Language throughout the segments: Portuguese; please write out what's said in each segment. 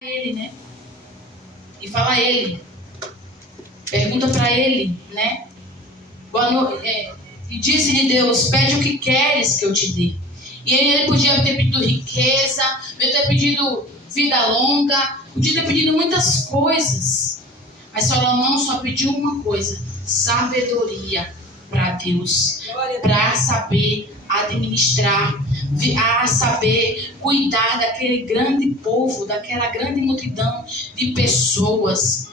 ele, né? E fala a ele, pergunta para ele, né? Boa noite, e disse-lhe Deus, pede o que queres que eu te dê. E ele podia ter pedido riqueza, podia ter pedido vida longa, podia ter pedido muitas coisas. Mas Salomão só pediu uma coisa: sabedoria para Deus, para saber administrar, a saber cuidar daquele grande povo, daquela grande multidão de pessoas.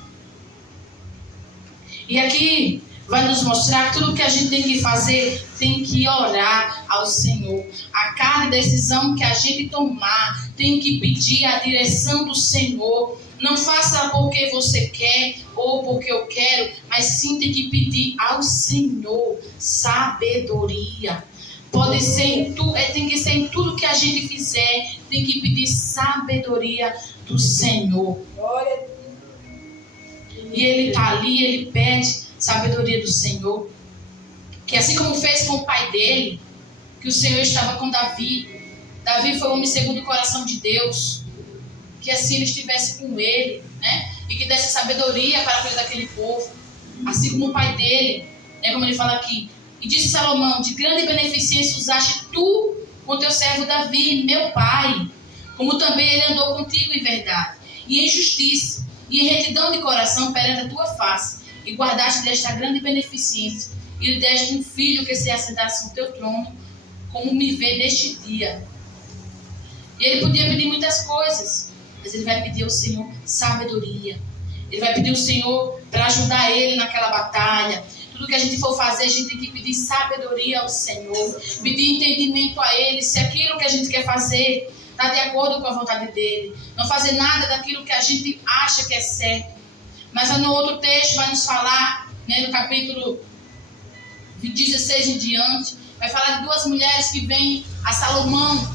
E aqui vai nos mostrar que tudo que a gente tem que fazer, tem que orar ao Senhor. A cada decisão que a gente tomar, tem que pedir a direção do Senhor. Não faça porque você quer ou porque eu quero, mas sim tem que pedir ao Senhor sabedoria. Pode ser em tem que ser em tudo que a gente fizer, tem que pedir sabedoria do Senhor. E ele está ali, ele pede sabedoria do Senhor, que assim como fez com o pai dele, que o Senhor estava com Davi. Davi foi um homem segundo o coração de Deus, que assim ele estivesse com ele, né? E que desse sabedoria para cuidar daquele povo, assim como o pai dele, né? Como ele fala aqui. E disse Salomão, de grande beneficência usaste tu com teu servo Davi, meu pai, como também ele andou contigo em verdade, e em justiça, e em retidão de coração perante a tua face, e guardaste desta grande beneficência, e lhe deste um filho que se assentasse no teu trono, como me vê neste dia. E ele podia pedir muitas coisas, mas ele vai pedir ao Senhor sabedoria. Ele vai pedir ao Senhor para ajudar ele naquela batalha. Tudo que a gente for fazer, a gente tem que pedir sabedoria ao Senhor, pedir entendimento a Ele, se aquilo que a gente quer fazer está de acordo com a vontade dEle. Não fazer nada daquilo que a gente acha que é certo. Mas no outro texto vai nos falar, né, no capítulo 16 em diante, vai falar de duas mulheres que vêm a Salomão.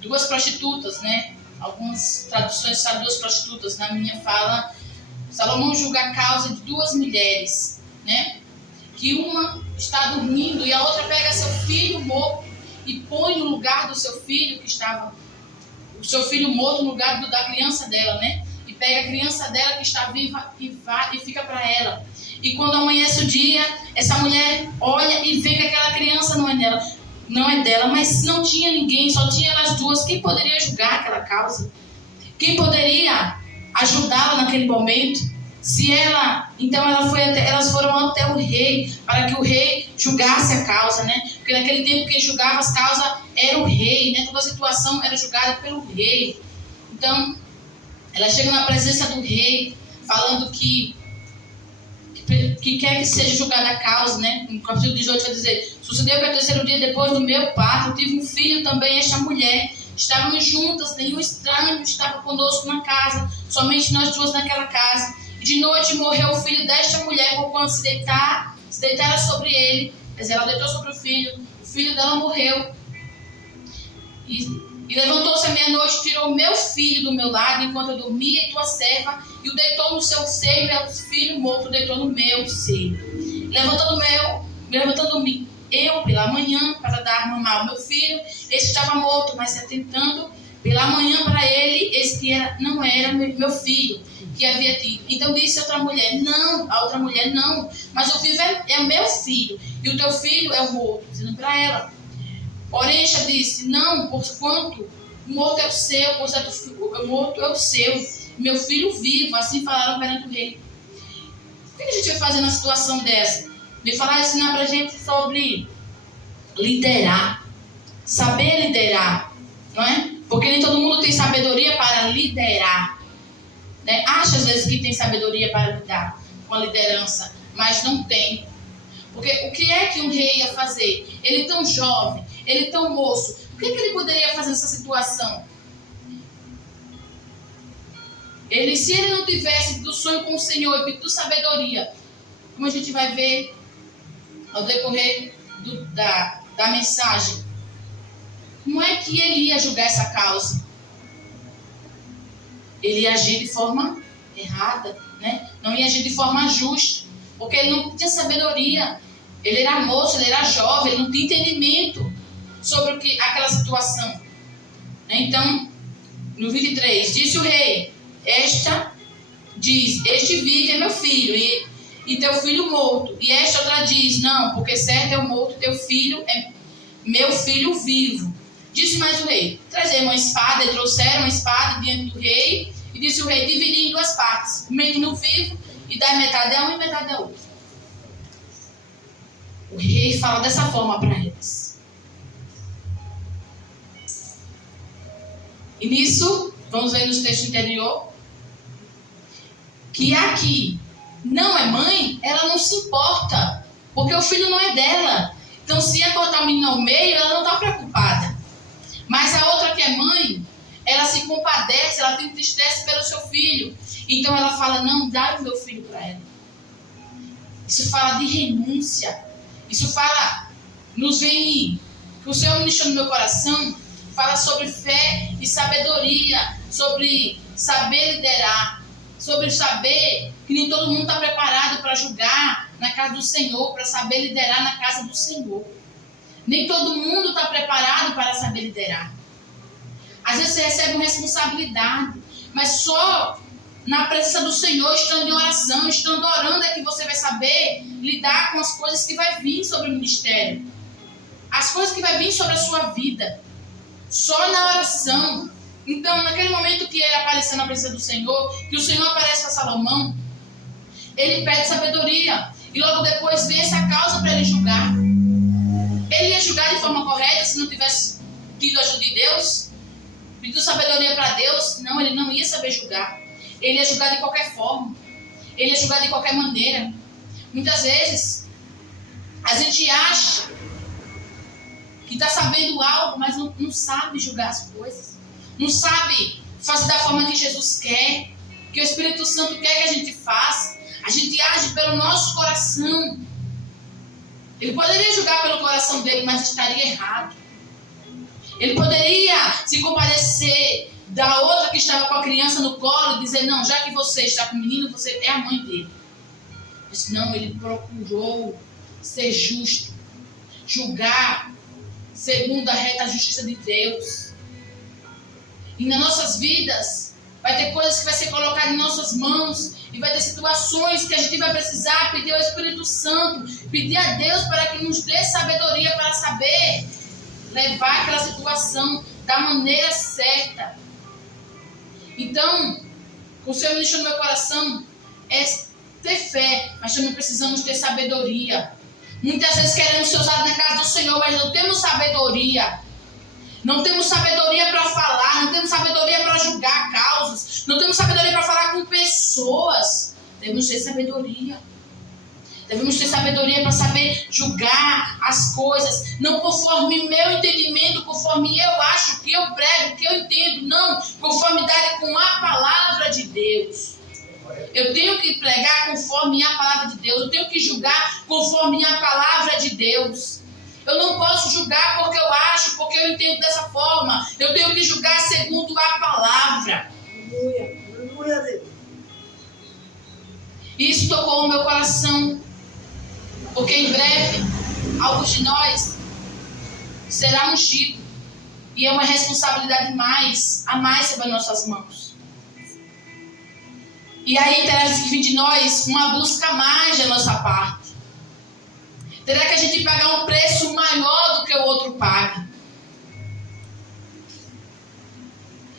Duas prostitutas, né? Algumas traduções falam duas prostitutas, na minha fala Salomão julga a causa de duas mulheres, né? Que uma está dormindo e a outra pega seu filho morto e põe no lugar do seu filho que estava, o seu filho morto no lugar da criança dela, né? E pega a criança dela que está viva e vai e fica para ela. E quando amanhece o dia, essa mulher olha e vê que aquela criança não é dela, mas não tinha ninguém, só tinha elas duas. Quem poderia julgar aquela causa? Quem poderia ajudá-la naquele momento? Então elas foram até o rei, para que o rei julgasse a causa, né? Porque naquele tempo quem julgava as causas era o rei, né? Toda a situação era julgada pelo rei. Então, ela chega na presença do rei, falando que quer que seja julgada a causa, né? No capítulo 18 vai dizer: sucedeu que ao terceiro dia depois do meu parto, eu tive um filho também, esta mulher. Estávamos juntas, nenhum estranho estava conosco na casa, somente nós duas naquela casa. E de noite morreu o filho desta mulher, por quando se deitara sobre ele. Quer dizer, ela deitou sobre o filho dela morreu. E levantou-se à meia-noite, tirou o meu filho do meu lado, enquanto eu dormia, e tua serva, e o deitou no seu seio, e o filho morto deitou no meu seio. Levantando-me eu pela manhã para dar mamar ao meu filho, este estava morto, mas se atentando pela manhã para ele, esse que não era meu filho, que havia tido. Então disse a outra mulher, não, mas o filho é meu filho, e o teu filho é o morto, dizendo para ela. Porém, esta disse, não, porquanto o morto é o seu, o morto é o seu, meu filho vivo. Assim falaram perante o rei. O que a gente vai fazer numa situação dessa? Me ensinar para a gente sobre liderar, saber liderar, não é? Porque nem todo mundo tem sabedoria para liderar, né? Acha às vezes que tem sabedoria para lidar com a liderança, mas não tem. Porque o que é que um rei ia fazer? Ele tão jovem, ele tão moço, o que ele poderia fazer nessa situação? Se ele não tivesse do sonho com o Senhor e pedido sabedoria, como a gente vai ver ao decorrer da mensagem, não é que ele ia julgar essa causa. Ele ia agir de forma errada, né? Não ia agir de forma justa, porque ele não tinha sabedoria. Ele era moço, ele era jovem, ele não tinha entendimento sobre aquela situação. Então, No 23, disse o rei, este vive é meu filho, e teu filho morto. E esta outra diz, não, porque certo é o morto, teu filho é meu filho vivo. Disse mais o rei, trazei uma espada, e trouxeram uma espada diante do rei, e disse o rei, dividi em duas partes, o menino vivo, e dá metade a um e metade a outro. O rei fala dessa forma para eles. E nisso, vamos ver no texto anterior, que aqui não é mãe, ela não se importa, porque o filho não é dela. Então, se ia cortar o menino ao meio, ela não está preocupada. Mas a outra que é mãe, ela se compadece, ela tem tristeza pelo seu filho. Então ela fala, não, dá o meu filho para ela. Isso fala de renúncia. Isso fala, nos vem, que o Senhor ministrou no meu coração, fala sobre fé e sabedoria, sobre saber liderar, sobre saber que nem todo mundo está preparado para julgar na casa do Senhor, para saber liderar na casa do Senhor. Nem todo mundo está preparado para saber liderar. Às vezes você recebe uma responsabilidade, mas só na presença do Senhor, estando em oração, estando orando, é que você vai saber lidar com as coisas que vai vir sobre o ministério. As coisas que vai vir sobre a sua vida. Só na oração. Então, naquele momento que ele apareceu na presença do Senhor, que o Senhor aparece para Salomão, ele pede sabedoria. E logo depois vem essa causa para ele julgar. Ele ia julgar de forma correta se não tivesse tido a ajuda de Deus? Pediu sabedoria para Deus? Não, ele não ia saber julgar. Ele ia julgar de qualquer forma. Ele ia julgar de qualquer maneira. Muitas vezes, a gente acha que está sabendo algo, mas não sabe julgar as coisas. Não sabe fazer da forma que Jesus quer, que o Espírito Santo quer que a gente faça. A gente age pelo nosso coração. Ele poderia julgar pelo coração dele, mas estaria errado. Ele poderia se compadecer da outra que estava com a criança no colo e dizer, não, já que você está com o menino, você é a mãe dele. Mas não, ele procurou ser justo, julgar segundo a reta justiça de Deus. E nas nossas vidas, vai ter coisas que vai ser colocadas em nossas mãos, e vai ter situações que a gente vai precisar pedir ao Espírito Santo, pedir a Deus para que nos dê sabedoria para saber levar aquela situação da maneira certa. Então, o Senhor me deixou no meu coração é ter fé, mas também precisamos ter sabedoria. Muitas vezes queremos ser usados na casa do Senhor, mas não temos sabedoria. Não temos sabedoria para falar, não temos sabedoria para julgar causas, não temos sabedoria para falar com pessoas. Devemos ter sabedoria. Devemos ter sabedoria para saber julgar as coisas, não conforme meu entendimento, conforme eu acho, que eu prego, que eu entendo, não, conformidade com a palavra de Deus. Eu tenho que pregar conforme a palavra de Deus, eu tenho que julgar conforme a palavra de Deus. Eu não posso julgar porque eu acho, porque eu entendo dessa forma. Eu tenho que julgar segundo a palavra. Aleluia, Deus. Isso tocou o meu coração, porque em breve, alguns de nós será ungido. E é uma responsabilidade a mais sobre as nossas mãos. E aí terá que vir de nós uma busca a mais da nossa parte. Terá que a gente pagar um preço maior do que o outro paga.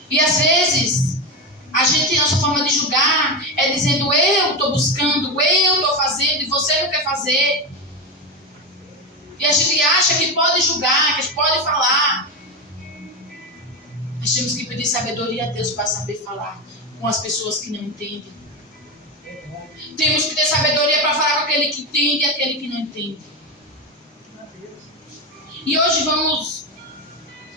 E às vezes, a gente, nossa forma de julgar é dizendo, eu estou buscando, eu estou fazendo e você não quer fazer. E a gente acha que pode julgar, que a gente pode falar. Nós temos que pedir sabedoria a Deus para saber falar com as pessoas que não entendem. Temos que ter sabedoria para falar com aquele que entende e aquele que não entende. E hoje vamos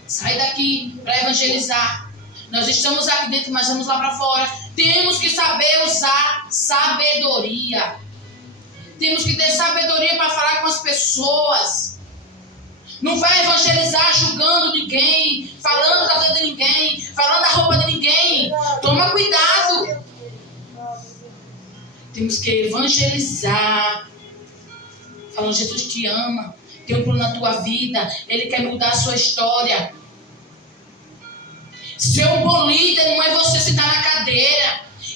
sair daqui para evangelizar. Nós estamos aqui dentro, mas vamos lá para fora. Temos que saber usar sabedoria. Temos que ter sabedoria para falar com as pessoas. Não vai evangelizar julgando ninguém, falando da vida de ninguém, falando da roupa de ninguém. Toma cuidado. Temos que evangelizar. Falando, Jesus te ama. Tem um plano na tua vida. Ele quer mudar a sua história. Ser um bom líder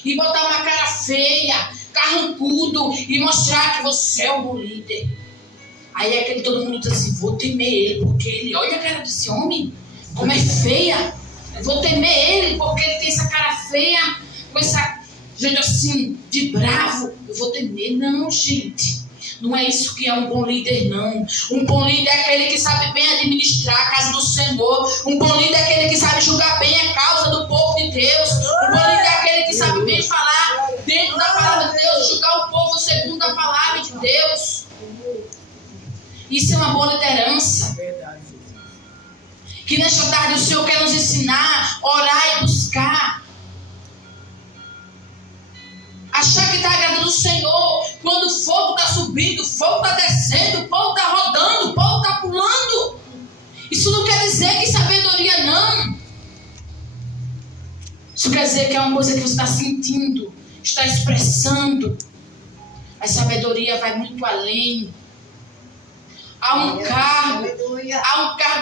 e botar uma cara feia, carrancudo e mostrar que você é um bom líder. Aí é aquele todo mundo diz assim, vou temer ele, porque ele, olha a cara desse homem, como é feia. Eu vou temer ele, porque ele tem essa cara feia, com essa jeito assim, de bravo. Eu vou temer. Não, gente. Não é isso que é um bom líder, não. Um bom líder é aquele que sabe bem administrar a casa do Senhor. Um bom líder é aquele que sabe julgar bem a causa do povo de Deus. Um bom líder é aquele que sabe bem falar dentro da palavra de Deus, julgar o povo segundo a palavra de Deus. Isso é uma boa liderança. Que nesta tarde o Senhor quer nos ensinar, orar e buscar. Achar que está agradando o Senhor quando o fogo está subindo, o fogo está descendo, o fogo está rodando, o fogo está pulando. Isso não quer dizer que sabedoria não. Isso quer dizer que é uma coisa que você está sentindo, está expressando. A sabedoria vai muito além. Há um cargo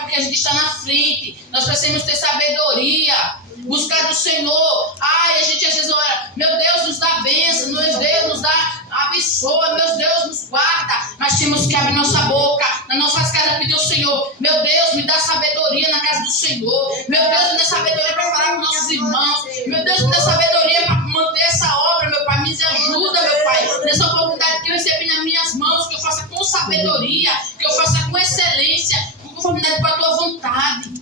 que a gente está na frente. Nós precisamos ter sabedoria. Buscar do Senhor. Ai, a gente às vezes ora, meu Deus nos dá bênção, meu Deus nos dá abençoa, meu Deus nos guarda. Mas temos que abrir nossa boca, nas nossas casas pedir ao Senhor, meu Deus me dá sabedoria na casa do Senhor, meu Deus me dá sabedoria para falar com nossos irmãos, meu Deus me dá sabedoria para manter essa obra, meu Pai, me ajuda, meu Pai, nessa oportunidade que eu recebi nas minhas mãos, que eu faça com sabedoria, que eu faça com excelência, com conformidade com a tua vontade.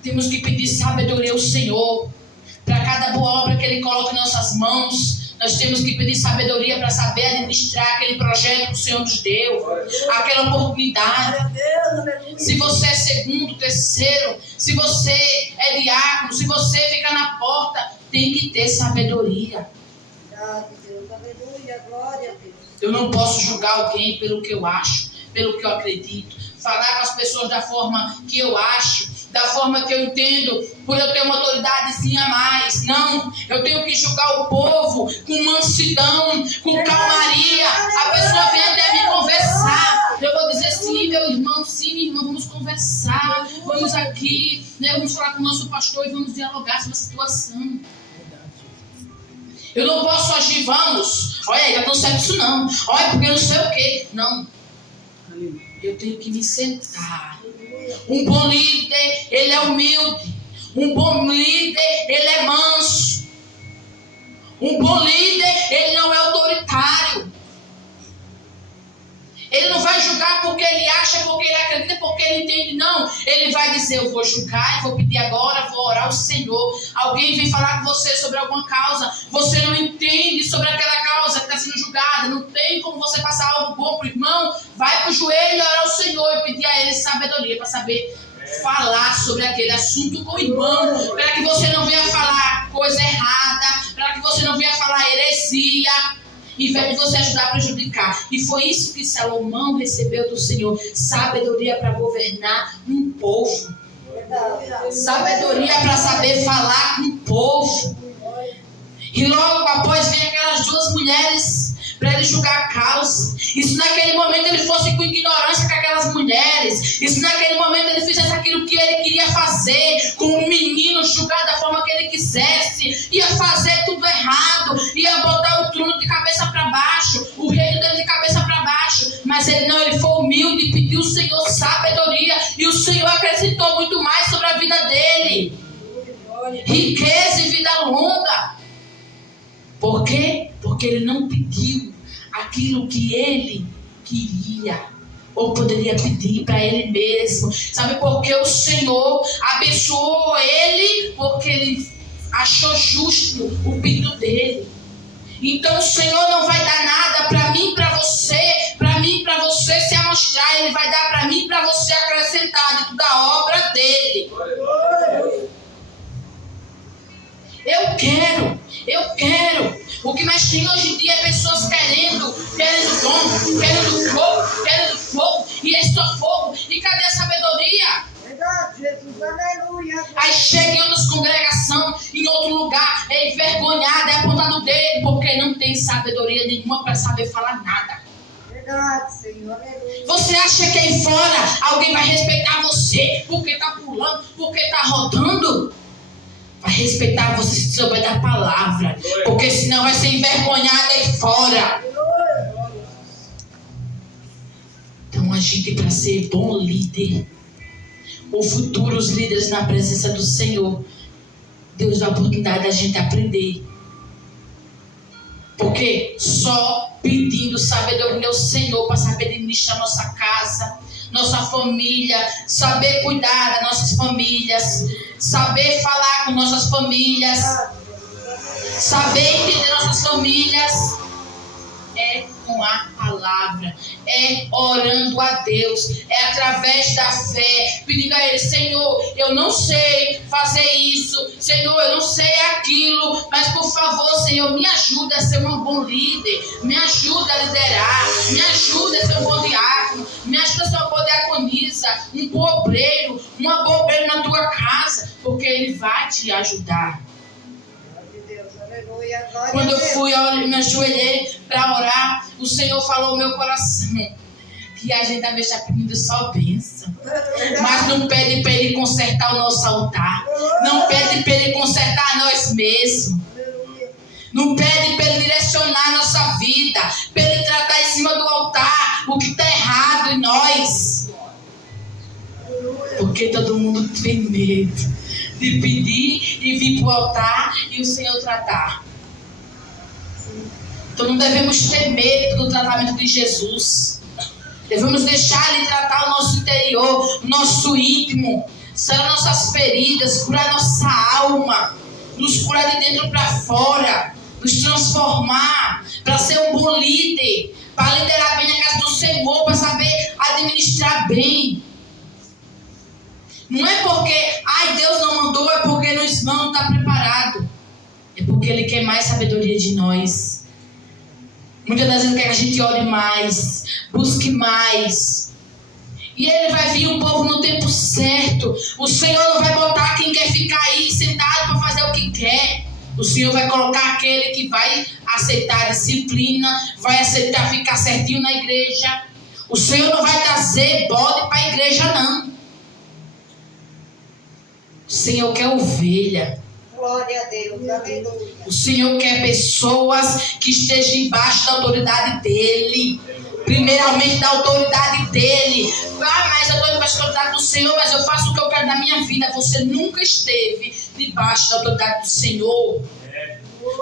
Temos que pedir sabedoria ao Senhor. Para cada boa obra que Ele coloca em nossas mãos, nós temos que pedir sabedoria para saber administrar aquele projeto que o Senhor nos deu, aquela oportunidade. Se você é segundo, terceiro, se você é diácono, se você fica na porta, tem que ter sabedoria. Eu não posso julgar alguém pelo que eu acho, pelo que eu acredito, falar com as pessoas da forma que eu acho, da forma que eu entendo, por eu ter uma autoridadezinha a mais. Não, eu tenho que julgar o povo com mansidão, com calmaria. A pessoa vem até me conversar, eu vou dizer sim, meu irmão, sim, minha irmã, vamos conversar, vamos aqui, né, vamos falar com o nosso pastor e vamos dialogar sobre a situação. Eu não posso agir, vamos, olha aí, não serve isso não, olha, porque eu não sei o quê. Não, eu tenho que me sentar. Um bom líder, ele é humilde. Um bom líder, ele é manso. Um bom líder, ele não é autoritário. Ele não vai julgar porque ele acha, porque ele acredita, porque ele entende. Não, ele vai dizer, eu vou julgar, eu vou pedir agora, vou orar ao Senhor. Alguém vem falar com você sobre alguma causa, você não entende sobre aquela causa que está sendo julgada, não tem como você passar algo bom para o irmão, vai para o joelho, orar ao Senhor e pedir a ele sabedoria para saber falar sobre aquele assunto com o irmão, para que você não venha falar coisa errada, para que você não venha falar heresia, em vez de você ajudar a prejudicar. E foi isso que Salomão recebeu do Senhor, sabedoria para governar um povo, sabedoria para saber falar com o povo. E logo após vem aquelas duas mulheres para ele julgar a causa. E se naquele momento ele fosse com ignorância com aquelas mulheres, e se naquele momento ele fizesse aquilo que ele queria fazer, com o menino julgar da forma que ele quisesse, ia fazer tudo errado, ia botar o trono de cabeça para baixo, o reino dele de cabeça para baixo. Mas ele não, ele foi humilde e pediu ao Senhor sabedoria, e o Senhor acrescentou muito mais sobre a vida dele, riqueza e vida longa. Por quê? Porque ele não pediu aquilo que ele queria ou poderia pedir para ele mesmo. Sabe por que o Senhor abençoou ele? Porque ele achou justo o pedido dele. Então o Senhor não vai dar nada para mim, para você se amostrar. Ele vai dar para mim, para você acrescentar dentro da obra dele. Eu quero. O que mais tem hoje em dia é pessoas querendo dom, querendo fogo, e é só fogo. E cadê a sabedoria? Verdade, Jesus, aleluia. Aí chega em outras congregações, em outro lugar, é envergonhado, é apontado o dedo, porque não tem sabedoria nenhuma para saber falar nada. Verdade, Senhor, aleluia. Você acha que aí fora alguém vai respeitar você porque está pulando, porque está rodando? Vai respeitar você se souber da palavra. Porque senão vai ser envergonhado aí fora. Então a gente, para ser bom líder, ou futuros líderes na presença do Senhor, Deus dá a oportunidade da gente aprender. Porque só pedindo sabedoria ao Senhor para saber administrar nossa casa, nossa família, saber cuidar das nossas famílias, saber falar com nossas famílias, saber entender nossas famílias, é com a palavra, é orando a Deus, é através da fé, pedindo a Ele: Senhor, eu não sei fazer isso, Senhor, eu não sei aquilo, mas por favor, Senhor, me ajuda a ser um bom líder, me ajuda a liderar, me ajuda a ser um bom diácono, me ajuda a ser uma boa diaconisa, um bom obreiro, uma boa obreira na tua casa, porque Ele vai te ajudar. Quando eu fui, me ajoelhei para orar, o Senhor falou no meu coração que a gente talvez está pedindo só bênção, mas não pede para Ele consertar o nosso altar, não pede para Ele consertar nós mesmos, não pede para Ele direcionar a nossa vida, para Ele tratar em cima do altar o que está errado em nós, porque todo mundo tem medo de pedir e vir para o altar e o Senhor tratar. Então não devemos ter medo do tratamento de Jesus. Devemos deixar Ele tratar o nosso interior, o nosso íntimo, sarar nossas feridas, curar nossa alma, nos curar de dentro para fora, nos transformar para ser um bom líder, para liderar bem a casa do Senhor, para saber administrar bem. Não é porque Deus não mandou, é porque não está preparado. É porque Ele quer mais sabedoria de nós. Muitas das vezes quer que a gente ore mais, busque mais. E Ele vai vir o povo no tempo certo. O Senhor não vai botar quem quer ficar aí sentado para fazer o que quer. O Senhor vai colocar aquele que vai aceitar a disciplina, vai aceitar ficar certinho na igreja. O Senhor não vai trazer bode para a igreja, não. O Senhor quer ovelha. Glória a Deus, aleluia. O Senhor quer pessoas que estejam embaixo da autoridade dEle. Primeiramente da autoridade dEle. Mas eu estou embaixo da autoridade do Senhor, mas eu faço o que eu quero na minha vida. Você nunca esteve debaixo da autoridade do Senhor.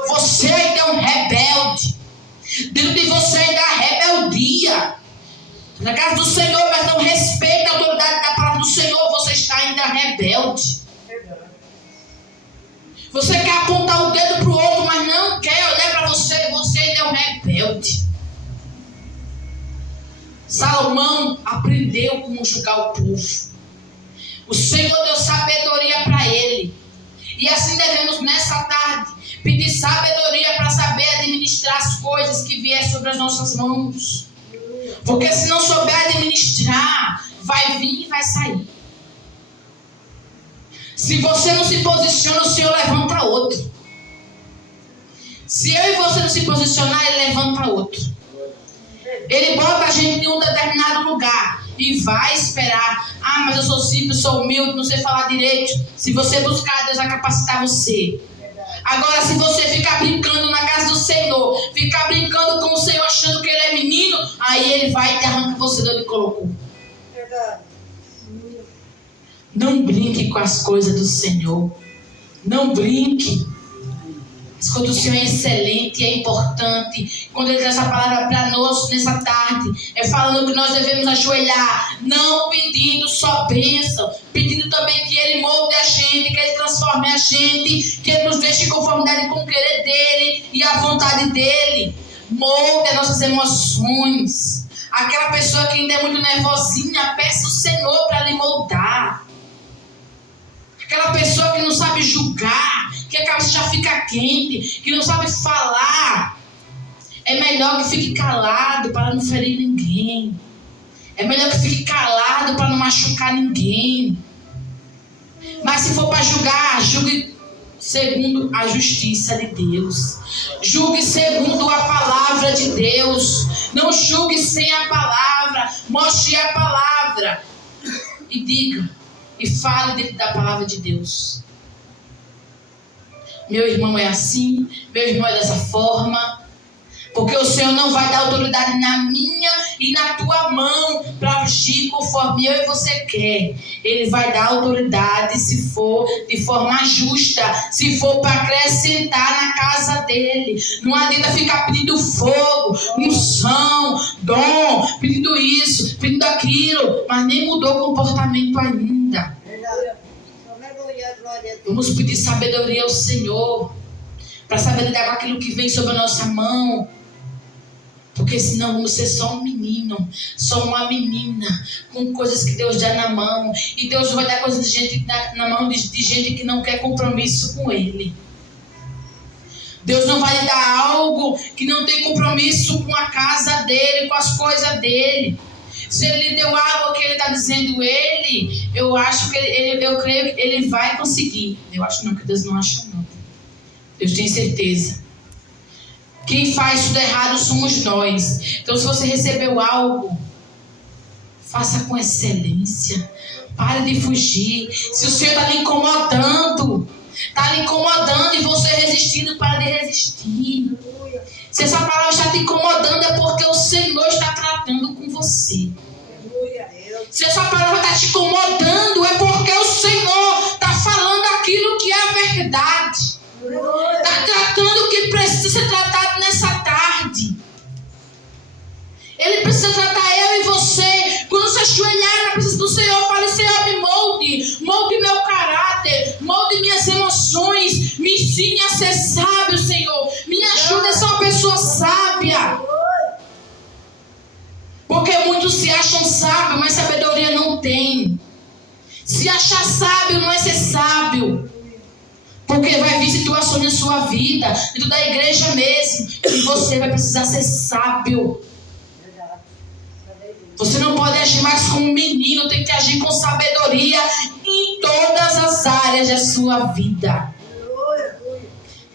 Você ainda é um rebelde. Dentro de você ainda há rebeldia. Na casa do Senhor, mas não respeita a autoridade da palavra do Senhor. Você está ainda rebelde. Você quer apontar o dedo para o outro, mas não quer olhar para você. Você ainda é um rebelde. Salomão aprendeu como julgar o povo. O Senhor deu sabedoria para ele. E assim devemos nessa tarde pedir sabedoria para saber administrar as coisas que vierem sobre as nossas mãos. Porque se não souber administrar, vai vir e vai sair. Se você não se posiciona, o Senhor levanta outro. Se eu e você não se posicionar, Ele levanta outro. Ele bota a gente em um determinado lugar e vai esperar. Mas eu sou simples, sou humilde, não sei falar direito. Se você buscar, Deus vai capacitar você. Agora, se você ficar brincando na casa do Senhor, ficar brincando com o Senhor achando que Ele é menino, aí Ele vai e te arranca você de onde Ele colocou. Verdade. Não brinque com as coisas do Senhor. Não brinque. As coisas do Senhor é excelente, é importante. Quando Ele traz essa palavra para nós nessa tarde, é falando que nós devemos ajoelhar, não pedindo só bênção, pedindo também que Ele molde a gente, que Ele transforme a gente, que Ele nos deixe em conformidade com o querer dEle e a vontade dEle. Molde as nossas emoções. Aquela pessoa que ainda é muito nervosinha, peça o Senhor para lhe moldar. Aquela pessoa que não sabe julgar, que a cabeça já fica quente, que não sabe falar. É melhor que fique calado para não ferir ninguém. É melhor que fique calado para não machucar ninguém. Mas se for para julgar, julgue segundo a justiça de Deus. Julgue segundo a palavra de Deus. Não julgue sem a palavra. Mostre a palavra. E diga. E fale dentro da palavra de Deus. meu irmão é assim, meu irmão é dessa forma. Porque o Senhor não vai dar autoridade na minha e na tua mão para agir conforme eu e você quer. Ele vai dar autoridade se for de forma justa, se for para acrescentar na casa dele. Não adianta ficar pedindo fogo, unção, dom, pedindo isso, pedindo aquilo, mas nem mudou o comportamento ainda. Vamos pedir sabedoria ao Senhor para saber lidar com aquilo que vem sobre a nossa mão. Porque senão vamos ser só um menino, só uma menina, com coisas que Deus dá na mão. E Deus vai dar coisas de gente, na mão de gente que não quer compromisso com Ele. Deus não vai dar algo que não tem compromisso com a casa dele, com as coisas dele. Se Ele lhe deu algo que Ele está dizendo Ele, eu acho que eu creio que Ele vai conseguir. Eu acho não, que Deus não acha não. Deus tem certeza. Quem faz tudo errado somos nós. Então, se você recebeu algo, faça com excelência. Pare de fugir. Se o Senhor está lhe incomodando, e você resistindo, para de resistir. Se essa palavra está te incomodando, é porque o Senhor está tratando com você. Se essa palavra está te incomodando, é porque o Senhor está falando aquilo que é a verdade. Está tratando o que precisa ser tratado nessa tarde. Ele precisa tratar eu e você. Quando você ajoelhar na presença do Senhor, fale: Senhor, me molde meu caráter, molde minhas emoções, me ensine a ser sábio, Senhor. Me ajude a ser uma pessoa sábia. Porque muitos se acham sábios, mas sabedoria não tem. Se achar sábio não é ser sábio. Porque vai vir situações na sua vida, dentro da igreja mesmo, e você vai precisar ser sábio. Você não pode agir mais como um menino, tem que agir com sabedoria em todas as áreas da sua vida.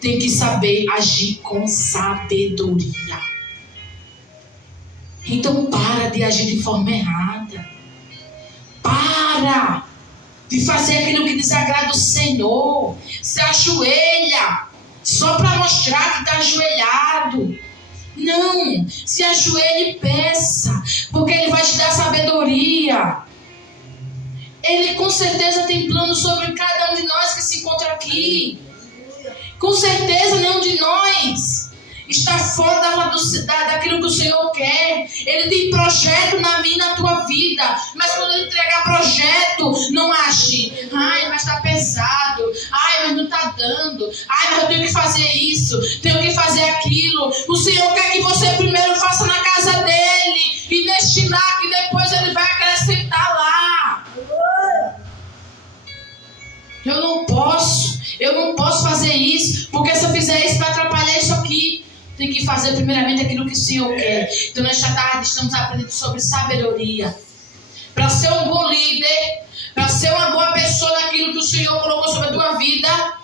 Tem que saber agir com sabedoria. Então para de agir de forma errada. Para de fazer aquilo que desagrada o Senhor. Se ajoelha só para mostrar que está ajoelhado. Não, se ajoelhe e peça, porque Ele vai te dar sabedoria. Ele com certeza tem planos sobre cada um de nós que se encontra aqui. Com certeza nenhum de nós está fora daquilo que o Senhor quer. Ele tem projeto na minha e na tua vida. Mas quando Ele entregar projeto, não ache: ai, mas está pesado. Ai, mas não está dando. Ai, mas eu tenho que fazer isso, tenho que fazer aquilo. O Senhor quer que você primeiro faça na casa dEle e destinar, que depois Ele vai acrescentar lá. Eu não posso fazer isso, porque se eu fizer isso vai atrapalhar isso aqui. Tem que fazer primeiramente aquilo que o Senhor quer. Então nesta tarde estamos aprendendo sobre sabedoria. Para ser um bom líder, para ser uma boa pessoa naquilo que o Senhor colocou sobre a tua vida,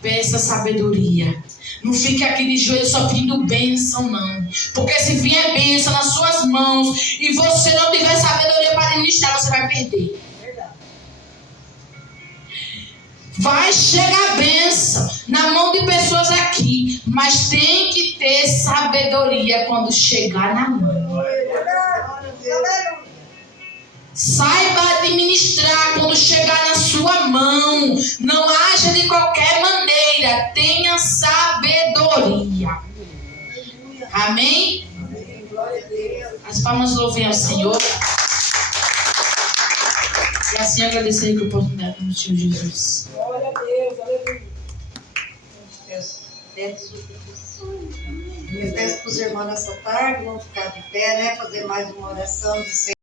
peça sabedoria. Não fique aqui de joelho só pedindo bênção, não. Porque se vier bênção nas suas mãos e você não tiver sabedoria para administrar, você vai perder. Vai chegar a bênção na mão de pessoas aqui, mas tem que ter sabedoria quando chegar na mão. Saiba administrar quando chegar na sua mão. Não haja de qualquer maneira. Tenha sabedoria. Amém? As palmas louvem ao Senhor. E assim agradecer a oportunidade no Senhor Jesus. Glória a Deus, aleluia. Eu peço para os irmãos nessa tarde, vão ficar de pé, fazer mais uma oração de